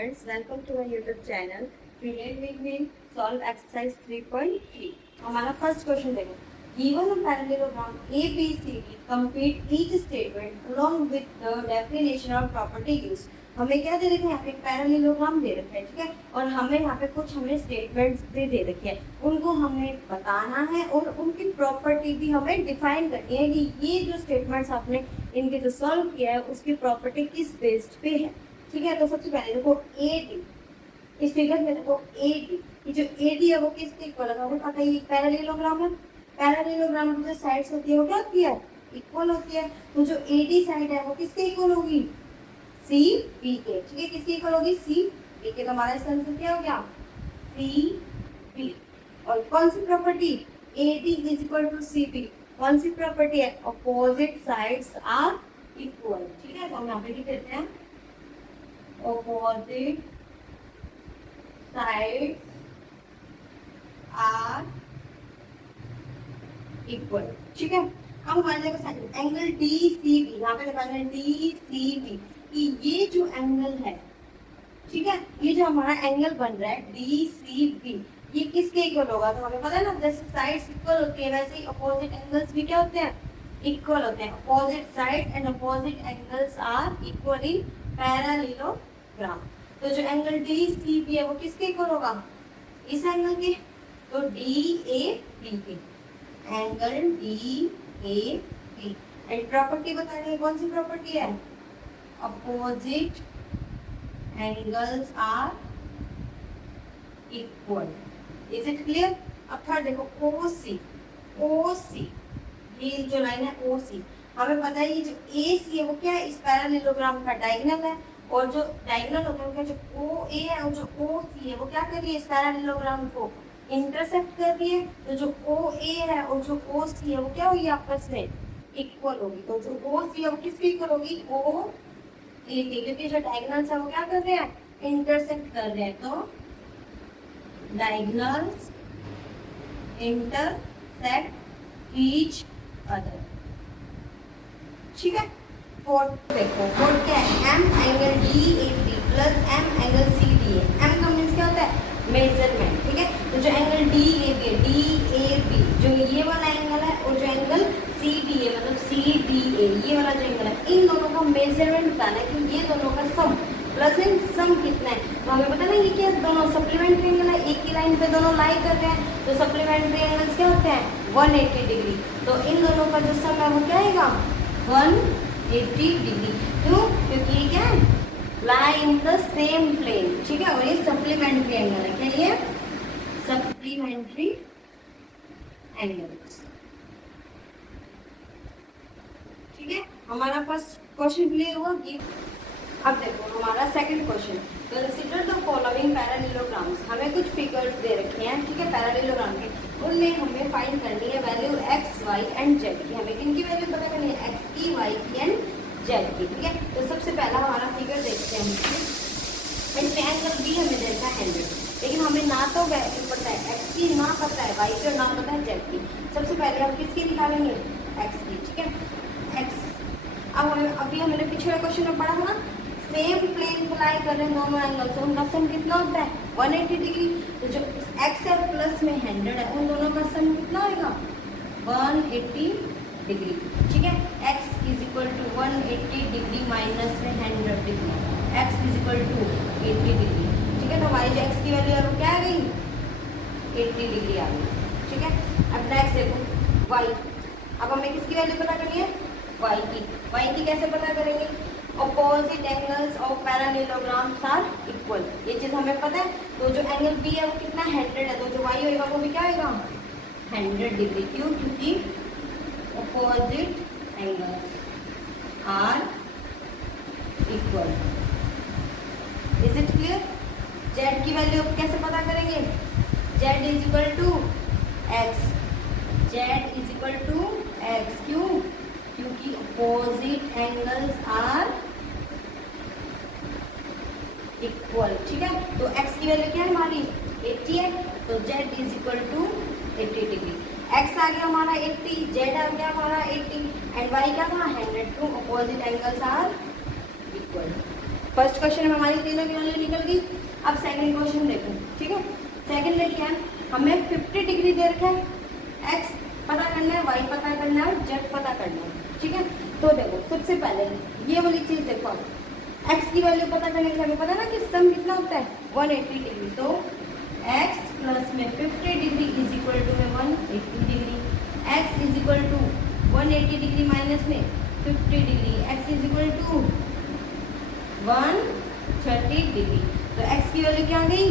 students, welcome to my YouTube channel. Today we will solve exercise 3.3. हमारा first question देखो. Given a parallelogram ABCD, complete each statement along with the definition of property used. हमें क्या दे रखे हैं? यहाँ पे parallelogram दे रखा है, ठीक है, और हमें यहाँ पे कुछ हमें स्टेटमेंट्स भी दे रखे हैं, उनको हमें बताना है और उनकी प्रॉपर्टी भी हमें डिफाइन करनी है कि ये जो स्टेटमेंट्स आपने इनके जो सॉल्व किया है उसकी प्रॉपर्टी किस बेस्ड पे है, ठीक है। तो सबसे पहले देखो ए डी, इस फिगर में देखो ए डी, ये जो ए डी है वो किसके इक्वल है? पता है ये पैरेललोग्राम है, पैरेललोग्राम की जो साइड्स होती है वो क्या होती है? इक्वल होती है। तो जो ए डी साइड है वो किसके इक्वल होगी? सी बी के, ठीक है, किसकी इक्वल होगी? सी बी के। तो हमारा इसका आंसर क्या हो गया? C B. और कौन सी property? A D is equal to C B. कौन सी प्रॉपर्टी है? अपोजिट साइड्स आर इक्वल, ठीक है। तो हम यहाँ पे क्या कहते हैं? opposite sides are equal, ठीक है। अब हमारे देखो एंगल डी सी बी, यहाँ पे लिखा है डी सी बी, ये जो एंगल है, ठीक है, ये जो हमारा एंगल बन रहा है डी सी बी, ये किसके इक्वल होगा? तो हमें पता है ना, जैसे साइड्स इक्वल होती है वैसे ही अपोजिट एंगल्स भी क्या होते हैं? इक्वल होते हैं। Opposite side and opposite angles are equal in parallelogram. तो जो एंगल डी सी बी है वो किसके इक्वल होगा? इस एंगल के। तो डी ए बी के, angle D A B. And property बतानी है, कौन सी प्रॉपर्टी है? Opposite angles are equal. Is it clear? अब थर्ड देखो ओ सी, ओ सी, ये जो लाइन है ओ सी, हमें पता है ये जो ए सी है वो क्या है? इस पैरेललोग्राम का डायगोनल है, और जो डायगोनल होता है जो ओ ए है और जो ओ सी है वो क्या कर रही है? इस पैरेललोग्राम को इंटरसेक्ट कर रही है। तो जो ओ ए है और जो ओ सी है वो क्या होगी? आपस में इक्वल होगी। तो जो ओ सी है वो किसकी इक्वल होगी? ओ ए की, क्योंकि जो डायगोनल्स है वो क्या कर रहे हैं? इंटरसेक्ट कर रहे हैं। तो डायगोनल्स इंटरसेक्ट ईच अदर, ठीक है। फोर्थ देखो, फोर्थ क्या है? M angle D A B plus M angle C D A. M का मीन्स क्या होता है? मेजरमेंट, ठीक है। तो जो एंगल डी ए बी है, डी ए बी जो ये वाला एंगल है, और जो एंगल सी डी ए मतलब सी डी ए ये वाला जो एंगल है, इन दोनों का मेजरमेंट बताना है कि ये दोनों का सम प्लस इन सम कितना है। तो हमें पता ना ये क्या दोनों सप्लीमेंट्री एंगल है, एक ही लाइन पे दोनों लाई कर रहे हैं, तो सप्लीमेंट्री एंगल्स क्या होते हैं? 180 डिग्री। तो इन दोनों का जो सम है वो क्या आएगा? 180 डिग्री। क्यों? क्योंकि ये क्या है? लाई इन द सेम प्लेन, ठीक है। और ये सप्लीमेंट्री एंगल है, क्या ये? सप्लीमेंट्री एंगल्स, ठीक है। हमारा फर्स्ट क्वेश्चन क्लियर हुआ कि अब देखो हमारा second question, consider the following parallelograms. हमें कुछ फिगर्स दे रखे हैं, ठीक है, पैरेललोग्राम के, उनमें हमें फाइंड करनी है value X Y and Z की। हमें किन की वैल्यू पता करनी है? एक्स की, वाई की एंड जेड की, ठीक है। तो सबसे पहला हमारा फिगर देखते हैं हम। इसमें एंगल बी हमें देखा है 100, लेकिन हमें ना तो वैल्यू पता है एक्स की, ना पता है वाई की, और ना पता है जेड की। सबसे पहले हम किसकी निकालेंगे? एक्स की, ठीक है, एक्स। अब हमें अभी हमने पिछले क्वेश्चन में पढ़ा था ना, सेम प्लेन को लाई कर रहे हैं दोनों एंगल से, उनका सम कितना होता है? 180 डिग्री। तो जो एक्स है प्लस में 100 है, उन दोनों का सम कितना होगा? 180 डिग्री, ठीक है। X is equal to 180 degree minus में 100 degree, X is equal to 80 degree, ठीक है। तो हमारी जो एक्स की वैल्यू है वो क्या आ गई? 80 डिग्री आ गई, ठीक है। अब नेक्स्ट देखो वाई। अब हमें किसकी वैल्यू पता करनी है? वाई की। वाई की कैसे पता करेंगे? Opposite angles of parallelograms are equal, ये चीज हमें पता है। तो जो एंगल बी है वो कितना? 100 है, तो जो वाई होगा वो भी क्या होगा? 100 डिग्री। क्यों? क्योंकि opposite angles are equal. Is it clear? Z की वैल्यू कैसे पता करेंगे? Z is equal to X, Z is equal to X. क्यों? क्योंकि अपोजिट एंगल्स आर इक्वल, ठीक है। तो x की वैल्यू क्या है हमारी? 80 है, तो z is equal to 80 degree. x आ गया हमारा 80, z आ गया हमारा 80 एंड y क्या था? 100। Two opposite angles are equal. First question में हमारी तीनों की वैल्यू निकल गई। सेकंड क्वेश्चन देखो, ठीक है। सेकंड में क्या है, हमें 50 डिग्री दे रखा है, एक्स पता करना है, वाई पता करना है और जेड पता करना है, ठीक है। तो देखो सबसे पहले ये वाली चीज देखो, एक्स की वैल्यू पता करने के लिए हमें पता है ना कि सम कितना होता है 180 डिग्री। तो एक्स प्लस में 50 डिग्री इज इक्वल टू में 180 degree, X is equal to 180 degree minus में 50 degree, X is equal to 130 degree. तो एक्स की वैल्यू क्या आ गई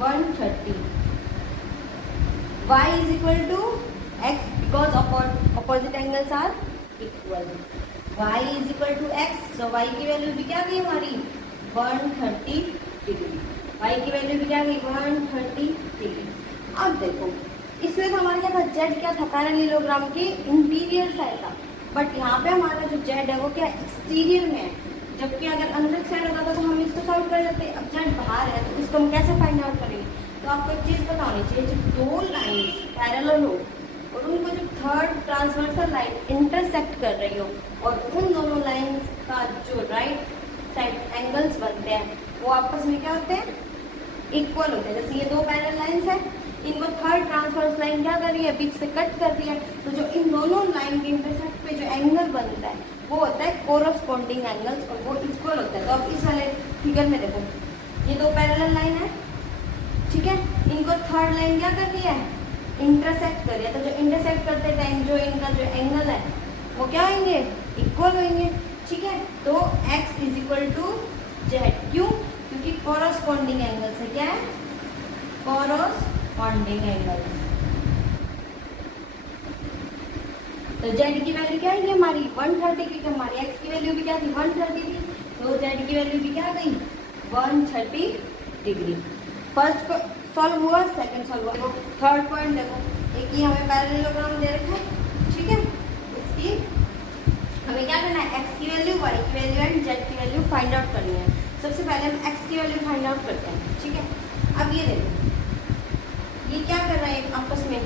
130, y is equal to x because opposite angles are equal, y is equal to x, so y की value भी क्या गई हमारी 130 डिग्री, y की वैल्यू भी क्या गई 130 डिग्री। अब देखो इसमें तो हमारे यहाँ z क्या था पैरेललोग्राम के इंटीरियर साइड था, बट यहाँ पे हमारा जो z है वो क्या एक्सटीरियर में है, जबकि अगर अंदर साइड होता था तो हम इसको सॉल्व कर लेते। अब z बाहर है तो इसको हम कैसे फाइंड आउट करेंगे। तो आपको एक चीज पता होनी चाहिए, जब दो लाइन पैरेलल हो और उनको जो थर्ड ट्रांसवर्सल लाइन इंटरसेक्ट कर रही हो और उन दोनों लाइंस का जो राइट साइड एंगल्स बनते हैं वो आपस में क्या होते हैं इक्वल होते हैं। जैसे ये दो पैरेलल लाइंस है, इनको थर्ड ट्रांसवर्स लाइन क्या कर रही है बीच से कट कर रही है, तो जो इन दोनों लाइन के इंटरसेक्ट पे जो एंगल बनता है वो होता है कोरस्पॉन्डिंग एंगल्स और वो इक्वल होता है। तो अब इस वाले फिगर में देखो ये दो पैरेलल लाइन है, ठीक है, इनको थर्ड लाइन क्या कर रही है इंटरसेक्ट कर रही है, तो जो इंटरसेक्ट करते टाइम जो इनका जो एंगल है वो क्या होंगे इक्वल होंगे, ठीक है। तो x is equal to Z, क्यों, क्योंकि कॉरस्पॉन्डिंग एंगल्स है, क्या है कॉरस्पॉन्डिंग एंगल्स। तो z की वैल्यू क्या है हमारी 130 की, हमारी x की वैल्यू भी क्या थी 130 थी, तो z की वैल्यू भी क्या गई 130 डिग्री। फर्स्ट सॉल्व हुआ, सेकंड सॉल्व हुआ। थर्ड पॉइंट देखो, एक ही हमें पैरेललोग्राम दे रखा है, ठीक है, इसकी हमें क्या करना है x की वैल्यू, y की वैल्यू एंड z की वैल्यू फाइंड आउट करनी है। सबसे पहले हम x की वैल्यू फाइंड आउट करते हैं, ठीक है। अब ये देखो ये क्या कर रहे हैं आपस में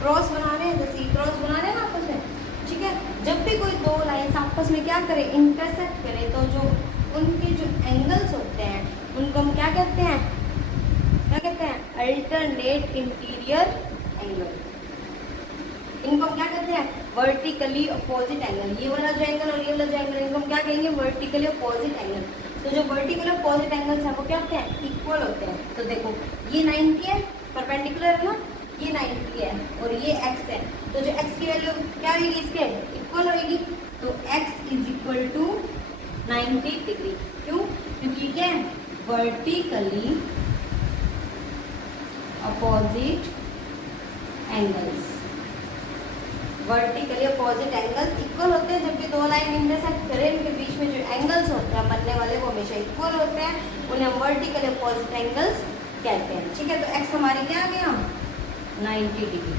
क्रॉस बना रहे हैं, जैसे क्रॉस बना रहे हैं ना आपस में, ठीक है। जब भी कोई दो लाइंस आपस में क्या करे इंटरसेक्ट करे तो जो उनके जो एंगल्स होते हैं उनको हम क्या कहते हैं अल्टरनेट इंटीरियर एंगल। इनको हम क्या कहते हैं वर्टिकली अपोजिट एंगल। ये वाला जो एंगल और ये वाला जो एंगल इनको हम क्या कहेंगे वर्टिकली अपोजिट एंगल। तो जो वर्टिकली अपोजिट एंगल्स है वो क्या होते हैं इक्वल होते हैं। तो देखो ये 90 है, परपेंडिकुलर है ना, ये 90 है और ये x है, तो जो x की वैल्यू क्या होगी इसके इक्वल होगी। तो x is equal to 90 degree, क्यों, क्योंकि क्या है vertically opposite angles, vertically opposite angles equal होते हैं। जब भी दो लाइन इंटरसेक्ट करें उनके बीच में जो एंगल्स होते हैं बनने वाले वो हमेशा इक्वल होते हैं, उन्हें हम वर्टिकली अपोजिट एंगल्स कहते हैं, ठीक है। तो x हमारी क्या आ गया 90 डिग्री।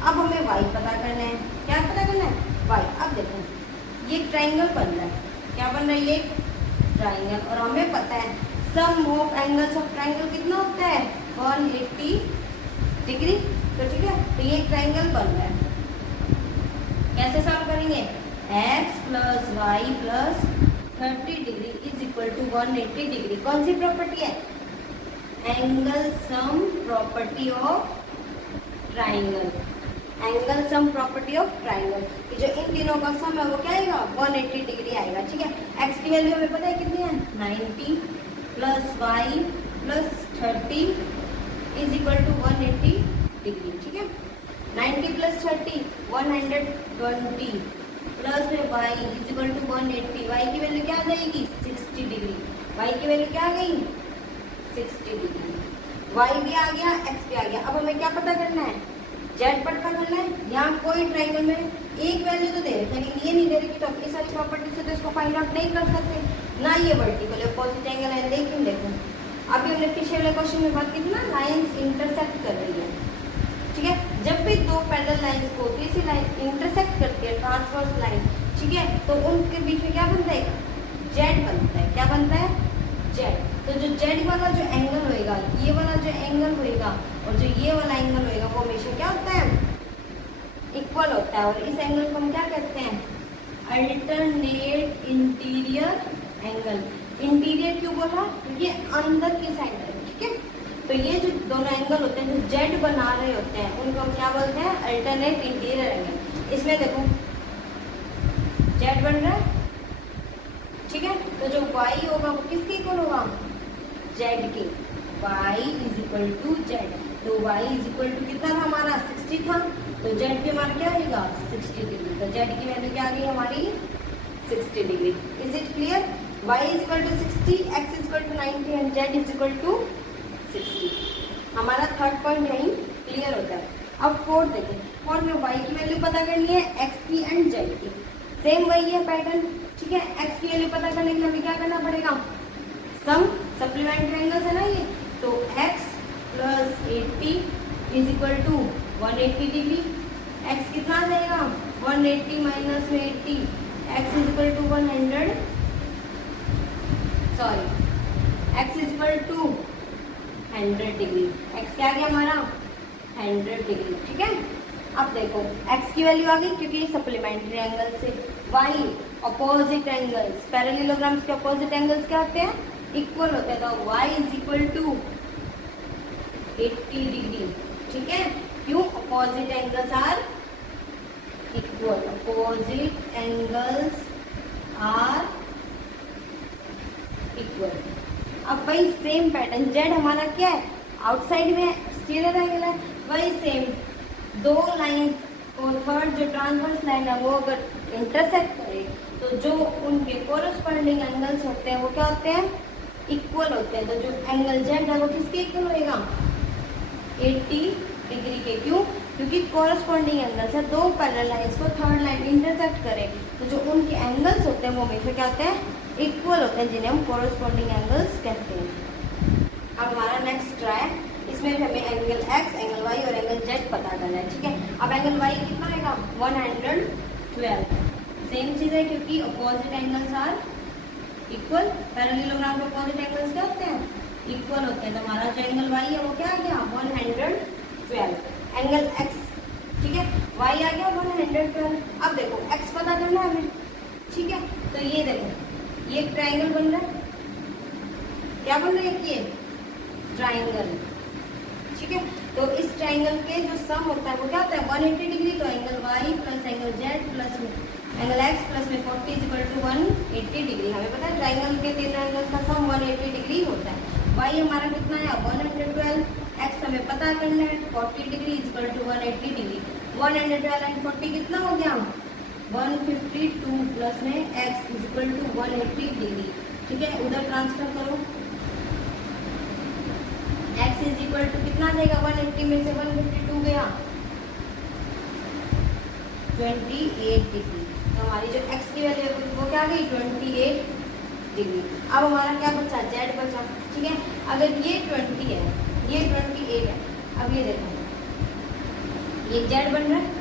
अब हमें y पता करना है, क्या पता करना है y। अब देखो ये ट्राइंगल बन रहा है, क्या बन रहा है ये ट्राइंगल, और हमें पता है सम ऑफ एंगल्स ऑफ ट्राइंगल कितना होता है 180 डिग्री। तो ठीक है, तो ये ट्राइंगल बन रहा है, कैसे सॉल्व करेंगे x plus Y plus 30 degree is equal to 180 degree. कौन सी प्रॉपर्टी है angle sum property of triangle, angle sum property of triangle. जो इन तीनों का सम है वो क्या आएगा 180 डिग्री आएगा, ठीक है। x की वैल्यू हमें पता है कितनी है 90 plus Y plus 30 is equal to 180 degree, ठीक है। 90 प्लस 30 120 प्लस में y is equal to 180, y की वैल्यू क्या आ जाएगी 60 डिग्री, y की वैल्यू क्या आ गई 60 डिग्री, y भी आ गया x भी आ गया। अब हमें क्या पता करना है z पता करना है। यहाँ कोई ट्राइंगल में एक वैल्यू तो दे रखी लेकिन ये नहीं दे रही, तो अपनी सारी प्रॉपर्टी से तो इसको फाइंड आउट नहीं कर सकते, ना ये वर्टिकल अपोजिट एंगल है। लेकिन देखो अभी हमने पिछले वाले क्वेश्चन में बात की थी ना लाइंस इंटरसेक्ट कर रही है, ठीक है। जब भी दो पैरेलल लाइंस को तीसरी लाइन इंटरसेक्ट करती है ट्रांसवर्स लाइन, ठीक है, तो उनके बीच में क्या बनता है जेड बनता है, क्या बनता है जेड। तो जो जेड वाला जो एंगल होएगा, ये वाला जो एंगल होएगा और जो ये वाला एंगल होएगा वो हमेशा क्या होता है इक्वल होता है, और इस एंगल को हम क्या कहते हैं अल्टरनेट इंटीरियर एंगल। इंटीरियर क्यों बोला क्योंकि अंदर की साइड है, ठीक है। तो ये जो दोनों एंगल होते हैं जो जेड बना रहे होते हैं उनको हम क्या बोलते हैं, अल्टरनेट इंटीरियर एंगल। इसमें देखो जेड बन रहा है, ठीक है, तो जो वाई होगा वो किसके इक्वल होगा, जेड के, Y is equal to Z. तो वाई इज इक्वल टू कितना था हमारा 60 था, तो जेड पे हमारा क्या आएगा 60 डिग्री। तो जेड की वैल्यू क्या आ गई हमारी 60 degree. Is it clear? y is equal to 60, x is equal to 90 and z is equal to 60। हमारा थर्ड पॉइंट यहीं क्लियर होता है। अब फोर्थ देखें, फोर्थ में y की वैल्यू पता करनी है, x की एंड z की। सेम वही है पैटर्न, ठीक है। x की वैल्यू पता करने के लिए हमें क्या करना पड़ेगा, सम सप्लीमेंट्री एंगल्स है ना ये, तो x plus 80 is equal to 180 degree. x कितना आ जाएगा 180 माइनस में 80, x is equal to 100, sorry x is equal to 100 degree. x क्या आ गया हमारा 100 डिग्री, ठीक है। अब देखो x की वैल्यू आ गई क्योंकि ये सप्लीमेंट्री एंगल से, y अपोजिट एंगल्स, पैरेललोग्राम्स के अपोजिट एंगल्स क्या होते हैं, इक्वल होते हैं। तो y is equal to 80 degree, ठीक है। क्यों, opposite angles are equal, opposite angles are equal. अब वही सेम पैटर्न, जेड हमारा क्या है आउटसाइड में एक्सटीरियर एंगल है, वही सेम दो लाइंस और थर्ड जो ट्रांसवर्स लाइन है वो अगर इंटरसेक्ट करे तो जो उनके कोरस्पॉन्डिंग एंगल्स होते हैं वो क्या होते हैं, इक्वल होते हैं। तो जो एंगल जेड है वो किसके इक्वल होएगा 80 डिग्री के। क्यों, क्योंकि कोरस्पॉन्डिंग एंगल्स है, दो पैरेलल लाइंस को थर्ड लाइन इंटरसेक्ट करे तो जो उनके एंगल्स होते हैं वो हमेशा क्या होते हैं, इक्वल होते हैं, जिन्हें हम कोरस्पॉन्डिंग एंगल्स कहते हैं। अब हमारा नेक्स्ट ट्राई है, इसमें भी हमें एंगल x, एंगल y और एंगल z पता करना है, ठीक है। अब एंगल y कितना आएगा 112, सेम चीज़ है क्योंकि opposite angles are equal, parallelogram के अपोजिट एंगल्स क्या होते हैं, इक्वल होते हैं। तो हमारा जो एंगल y है वो क्या आ गया 112। एंगल x, ठीक है, y आ गया 112। अब देखो x पता करना है हमें, ठीक है। तो ये देखो ये एक ट्राइंगल बन रहा है, क्या बन रहा है ये ट्राइंगल, ठीक है। तो इस ट्राइंगल के जो सम होता है वो क्या होता है 180 डिग्री। तो angle y plus angle z plus angle x plus में 40 इज इक्वल टू 180 डिग्री। हमें पता है ट्राइंगल के तीनों एंगल का सम 180 डिग्री होता है। y हमारा कितना है 112, x हमें पता करना है 40 degree is equal to 180 degree. 112 and 40 कितना हो गया 152 प्लस में x is equal to 180 degree, ठीक है। उधर ट्रांसफर करो, x इज इक्वल टू कितना आ जाएगा 180 में से 152 गया 28 डिग्री। तो हमारी जो x की वैल्यू है वो क्या आ गई 28 डिग्री। अब हमारा क्या बचा z बचा, ठीक है। अगर ये 20 है ये 28 है, अब ये देखो ये z बन रहा है,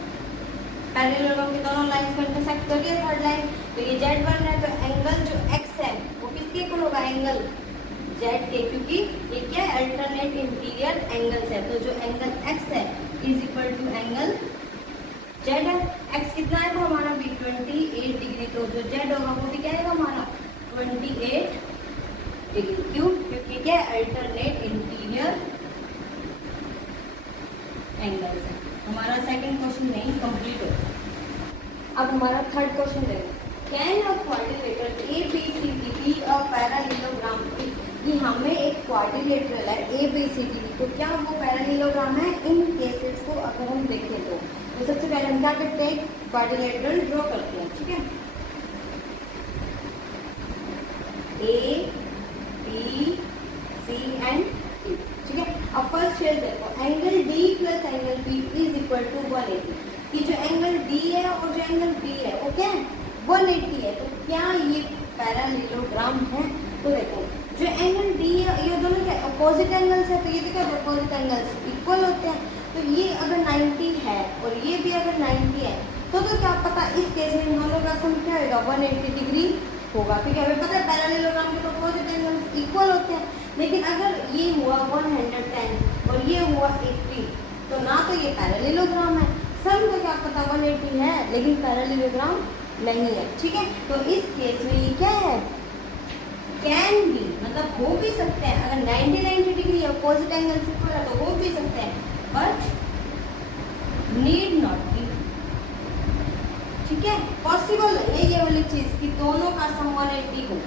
पैरेललोग्राम के दोनों लाइन को इंटरसेक्ट कर दिया थर्ड लाइन, तो ये z बन रहा है। तो एंगल जो x है वो किसके इक्वल होगा एंगल जेड के, क्योंकि ये क्या है अल्टरनेट इंटीरियर एंगल्स है। तो जो एंगल x है is equal to angle Z है। x कितना है तो हमारा भी 28 डिग्री, तो जो जेड होगा वो भी क्या है हमारा 28 डिग्री। क्यों, क्योंकि क्या अल्टरनेट इंटीरियर एंगल्स है। हमारा सेकंड क्वेश्चन नहीं कंप्लीट होता। अब हमारा थर्ड क्वेश्चन देखो, can a quadrilateral ABCD be a parallelogram. ये हमें एक क्वाड्रिलेटरल है ABCD, तो क्या वो पैरेललोग्राम है। इन केसेस को अगर हम देखें तो सबसे पहले हम क्या करते हैं क्वाड्रिलेटरल ड्रॉ करते हैं, ठीक है। A B C and E, ठीक है। अब फर्स्ट शेयर देखो angle D plus angle B is equal to 180। कि जो एंगल D है और जो एंगल B है वो क्या है 180 है। तो क्या ये पैरेललोग्राम है। तो देखो जो एंगल D है ये दोनों क्या अपोजिट एंगल्स है, तो ये देखो अपोजिट एंगल्स इक्वल होते हैं। तो ये अगर 90 है और ये भी अगर 90 है तो क्या पता इस केस में इन दोनों का सम क्या होगा 180 डिग्री होगा, क्योंकि हमें पता है पैरेललोग्राम के तो अपोजिट एंगल्स इक्वल होते हैं। लेकिन अगर ये हुआ 110 और ये हुआ 80 तो ना तो ये पैरेललोग्राम है, सम को क्या पता 180 है लेकिन पैरेललोग्राम नहीं है, ठीक है। तो इस केस में ये क्या है कैन भी, मतलब हो भी सकते हैं। अगर 90 डिग्री है अपोजिट एंगल से इक्वल है तो हो भी सकते हैं, बट नीड नॉट बी। ठीक है, पॉसिबल है ये वाली चीज कि दोनों का सम 180 हो।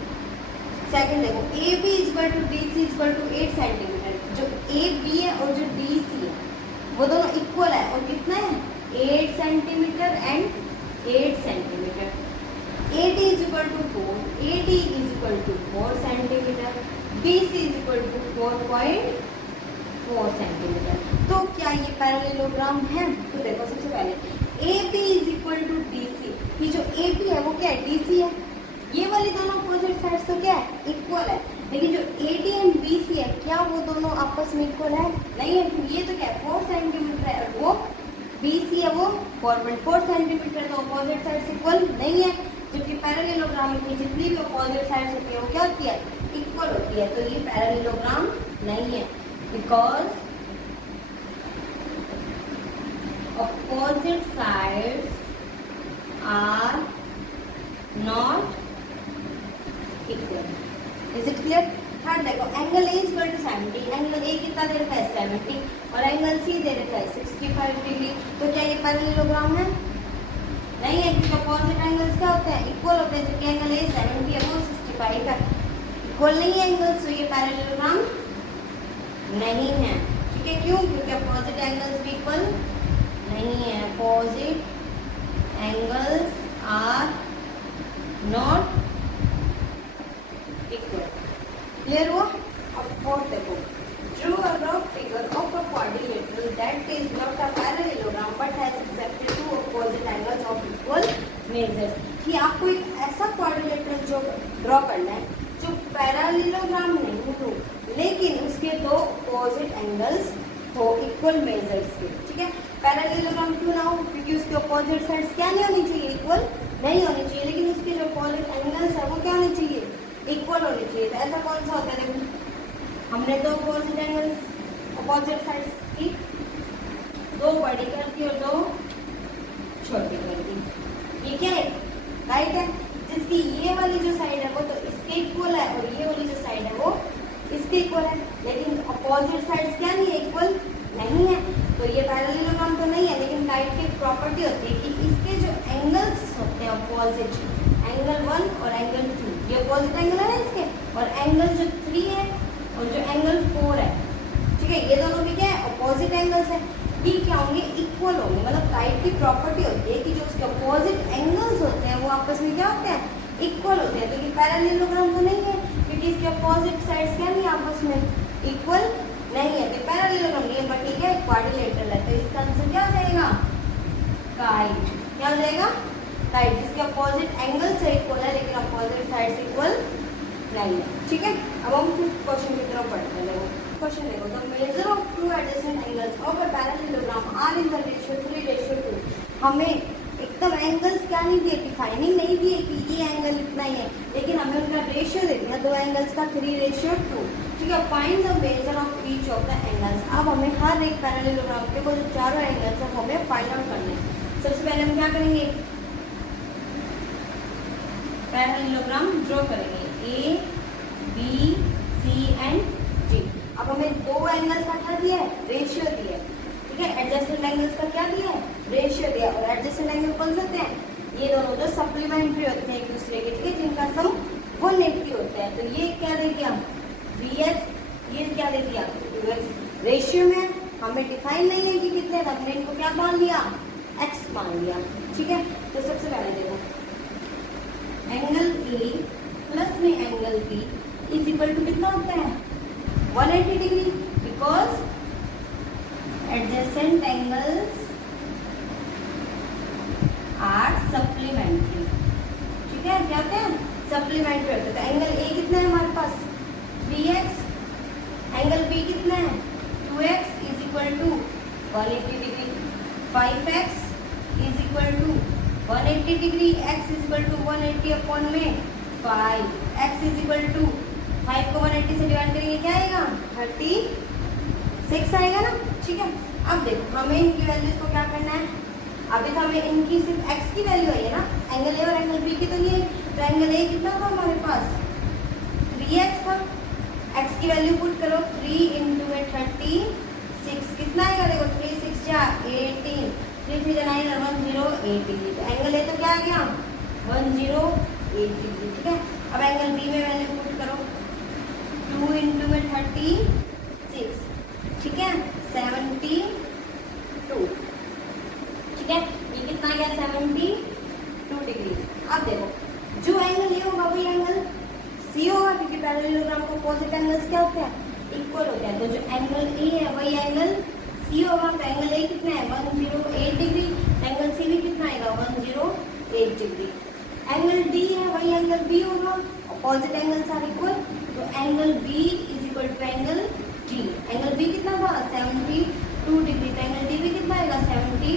सेकंड देखो, A B equal to D C equal to 8 centimetre. जो ए बी है और जो डी सी है वो दोनों इक्वल है, और कितना है 8 centimetre and 8 centimetre. A D is equal to 4, A D is equal to 4 centimetre, B C is equal to 4.4 centimetre. तो क्या ये पैरेललोग्राम है? तो देखो सबसे पहले A B is equal to D C, ये जो ए बी है वो क्या है, डी सी है। ये वाली दोनों अपोजिट साइड्स तो क्या है, इक्वल है। लेकिन जो A D and B C है, क्या वो दोनों आपस में इक्वल है? नहीं है। ये तो क्या है 4 सेंटीमीटर है, और वो बी सी है वो 4.4 सेंटीमीटर। तो अपोजिट साइड्स इक्वल नहीं है। जबकि पैरेललोग्राम की जितनी भी अपोजिट साइड्स होती है वो क्या होती है, इक्वल होती है। तो ये पैरेललोग्राम नहीं है, because opposite sides are not equal. Is it clear? Third देखो, angle A equal to 70, angle A कितना दे रखा है 70 और एंगल सी दे रखा है 65 डिग्री। तो क्या ये पैरेललोग्राम है? नहीं है, क्योंकि अपोजिट एंगल्स क्या होते हैं, इक्वल होते हैं। जबकि एंगल ए 70 है वो 65 है, इक्वल नहीं है एंगल्स, तो ये पैरेललोग्राम नहीं है। ठीक है, क्यों? क्योंकि अपोजिट एंगल्स भी इक्वल नहीं है। Opposite angles are not equal. Clear हुआ? अब फोर्थ देखो, drew a rough figure of a quadrilateral that is not a parallelogram but has accepted two opposite angles of equal measures. कि आपको एक ऐसा क्वाड्रिलेटरल जो ड्रॉ करना है जो पैरेललोग्राम नहीं हो, लेकिन उसके दो अपोजिट एंगल्स हो इक्वल मेजर्स के। ठीक है, पैरेललोग्राम क्यों ना हो? क्योंकि उसके अपोजिट साइड्स क्या नहीं होनी चाहिए, इक्वल नहीं होनी चाहिए। लेकिन उसके जो अपोजिट एंगल्स है वो क्या होने चाहिए, इक्वल होने चाहिए। तो ऐसा कौन सा होता है? देखो, हमने दो अपोजिट एंगल्स अपोजिट साइड्स की, दो बड़ी कर दी और दो छोटी कर दी। ये क्या है, राइट है। जिसकी ये वाली जो साइड है वो तो इसके इक्वल है और ये वाली जो साइड है वो इसके इक्वल है। लेकिन अपोजिट साइड्स क्या नहीं है, इक्वल नहीं है। तो ये पैरेललोग्राम तो नहीं है, लेकिन टाइप की प्रॉपर्टी होती है कि इसके जो एंगल्स होते हैं अपोजिट, एंगल 1 और एंगल 2, ये अपोजिट एंगल है ना इसके, और एंगल जो 3 है और जो एंगल 4 है, ठीक है, ये दोनों भी क्या है, अपोजिट एंगल्स है। ये क्या होंगे, इक्वल होंगे। मतलब टाइप की प्रॉपर्टी होती है कि जो उसके अपोजिट एंगल्स होते हैं वो आपस में क्या होते हैं, इक्वल होते हैं। तो ये पैरेललोग्राम तो नहीं है, क्योंकि इसके अपोजिट साइड्स क्या नहीं आपस में इक्वल नहीं है। तो पैरेललोग्राम नहीं है, बट ठीक है क्वाड्रिलेटरल है। तो इसका आंसर क्या हो जाएगा, काइट। क्या हो जाएगा, काइट, जिसके अपोजिट एंगल से इक्वल है लेकिन अपोजिट साइड्स इक्वल नहीं है। ठीक है, अब हम फिफ्थ क्वेश्चन की तरफ पढ़ते हैं। देखो क्वेश्चन देखो, the measure of two adjacent angles of a parallelogram are in the ratio 3:2। हमें एकदम एंगल्स क्या नहीं दिए, डिफाइनिंग नहीं दिए कि ये एंगल इतना ही है, लेकिन हमें उनका रेशियो दे दिया दो एंगल्स का 3:2। ठीक है, find the measure of each of the angles. अब हमें हर एक पैरेललोग्राम के वो जो चारों एंगल्स हैं हमें फाइंड आउट करने हैं। सबसे पहले हम क्या करेंगे, पैरेललोग्राम ड्रॉ करेंगे, A B C and D. अब हमें दो एंगल्स का क्या दिया है, रेशियो दिया है। ठीक है, एडजेसेंट एंगल्स का क्या दिया है, रेशियो दिया। और एडजेसेंट एंगल कौन से होते हैं, ये दोनों जो सप्लीमेंट्री होते हैं एक दूसरे के, ठीक है, जिनका सम 180 होता है। तो ये क्या दे दिया, bx, ये क्या दे दिया 2x। रेशियो में हमें डिफाइन नहीं है कि कितने, हमने इनको क्या मान लिया, x मान लिया। ठीक है, तो सबसे पहले देखो, एंगल ए प्लस में angle B is equal to कितना होता है, 180 degree, because adjacent angles are supplementary. ठीक है, क्या होते हैं, सप्लीमेंट्री होते हैं। तो एंगल ए कितना है हमारे पास 3x, एंगल बी कितना है 2x is equal to 180 degree, 5x is equal to 180 degree, x is equal to 180 upon में 5, x इज इक्वल टू 5 को 180 से डिवाइड करेंगे क्या आएगा, 36 आएगा ना। ठीक है, अब देखो हमें इनकी वैल्यूज को क्या करना है, अभी तो हमें इनकी सिर्फ x की वैल्यू आई है ना, एंगल ए और एंगल बी की तो नहीं है। तो एंगल ए कितना था हमारे पास 3x था, x की वैल्यू पुट करो, 3 × 8 8 डिग्री। तो एंगल ए तो क्या आ गया 108 डिग्री। ठीक है, अब एंगल बी में मैंने पुट करो 2 इंटू में 36, ठीक है 72। ठीक है, ये कितना गया 72 डिग्री। अब देखो जो एंगल ये होगा वही एंगल सी होगा, क्योंकि पैरेललोग्राम को अपोजिट एंगल्स क्या होते हैं इक्वल होते हैं। तो जो एंगल ए है वही एंगल सी होगा। तो एंगल ए कितना है 108 डिग्री, एंगल सी भी कितना आएगा 108 डिग्री। एंगल डी है वही एंगल बी होगा, अपोजिट एंगल्स आर इक्वल। तो angle B is equal to angle D. Angle B कितना था 72 डिग्री, तो एंगल डी भी कितना आएगा 72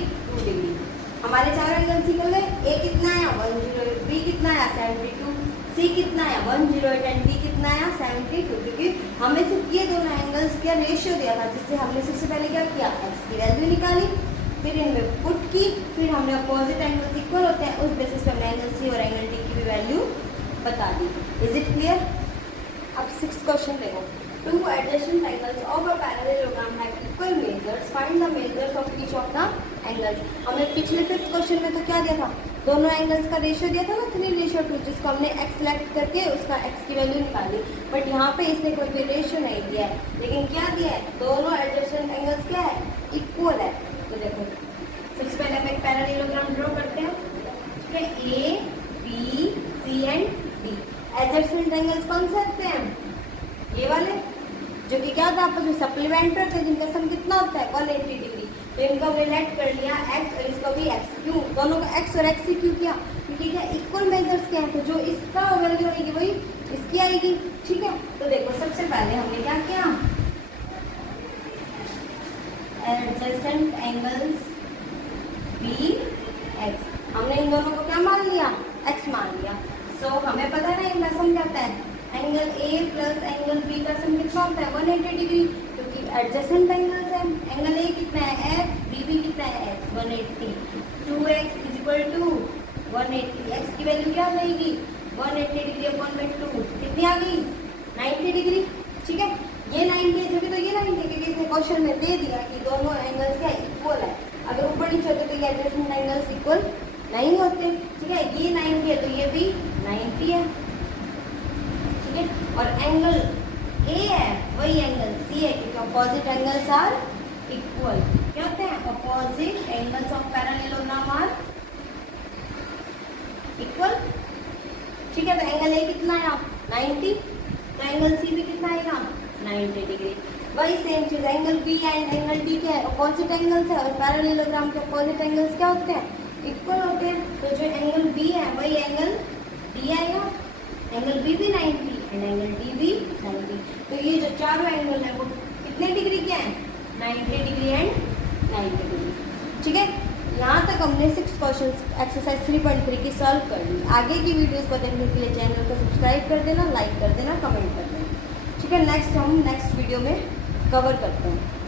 डिग्री। हमारे चार एंगल्स निकल गए। ए कितना आया 108, बी कितना आया 72, सी कितना आया 108 एंड डी कितना आया 72। क्योंकि हमें सिर्फ ये दोनों एंगल्स का रेशियो दिया था, जिससे हमने सबसे पहले क्या किया एक्स की वैल्यू निकाली, फिर इनमें पुट की, फिर हमने अपोजिट एंगल्स इक्वल होते हैं उस बेसिस पे हमने एंगल सी और एंगल डी की भी वैल्यू बता दी। Is it clear? अब 6th क्वेश्चन देखो। Two adjacent angles of a parallelogram have equal measures. Find the measures of each of the angles. हमने पिछले 5th क्वेश्चन में तो क्या दिया था, दोनों एंगल्स का रेशियो दिया था ना 3:2, जिसको हमने x सेलेक्ट करके उसका x की वैल्यू निकाली। बट यहाँ पे इसने कोई भी रेशियो नहीं दिया है, लेकिन क्या दिया है दोनों एडजेसेंट एंगल्स क्या है इक्वल है। तो देखो सबसे पहले हम एक पैरेललोग्राम ड्रॉ करते हैं। ठीक है, A B C and D. Adjacent angles कौन से होते हैं ये वाले, जो कि क्या था आपस में सप्लीमेंट्री थे, जिनका सम कितना होता है 180 डिग्री। तो इनका रिलेट कर लिया x और इसको भी x। क्यों दोनों का x और x ही क्यों किया, क्योंकि क्या इक्वल मेजर्स क्या है, तो जो इसका वैल्यू आएगी वही इसकी आएगी। ठीक है, तो देखो सबसे पहले हमने क्या किया एडजेसेंट एंगल्स बी x, हमने इन दोनों को क्या मान लिया x मान लिया। सो हमें पता है इनका सम क्या होता है angle A plus angle B का सम कितना होता है 180 डिग्री, क्योंकि एडजेसेंट एंगल्स है। एंगल ए कितना है x, बी भी कितना है x 180, 2x is equal to 180। x की वैल्यू क्या रहेगी 180 डिग्री अपॉन में 2 कितनी आ गई 90 डिग्री। ठीक है, ये 90 है, जो भी तो ये 90 है, क्योंकि इसने क्वेश्चन में दे दिया कि दोनों एंगल्स क्या इक्वल है। अगर ऊपर नीचे होते तो ये एडजेसेंट एंगल्स इक्वल नहीं होते। ठीक है, ये 90 है तो ये भी 90 है। और एंगल ए है वही एंगल सी है, क्योंकि अपोजिट एंगल्स आर इक्वल। क्या होते हैं opposite angles of parallelogram are equal. ठीक है, तो एंगल ए कितना आया 90, तो एंगल सी भी कितना आएगा 90 डिग्री। वही सेम चीज angle B and angle D क्या है अपोजिट एंगल्स है, और पैरेललोग्राम के अपोजिट एंगल्स क्या होते हैं इक्वल होते हैं। तो जो एंगल बी है वही एंगल डी आएगा, एंगल बी भी 90 एंड एंगल डी भी 90। तो ये जो चारों एंगल है वो कितने डिग्री के हैं 90 डिग्री एंड 90 डिग्री। ठीक है, यहाँ तक हमने 6 क्वेश्चन एक्सरसाइज 3.3 की सॉल्व कर ली। आगे की वीडियोस को देखने के लिए चैनल को सब्सक्राइब कर देना, लाइक कर देना, कमेंट कर देना। ठीक है, नेक्स्ट हम नेक्स्ट वीडियो में कवर करते हैं।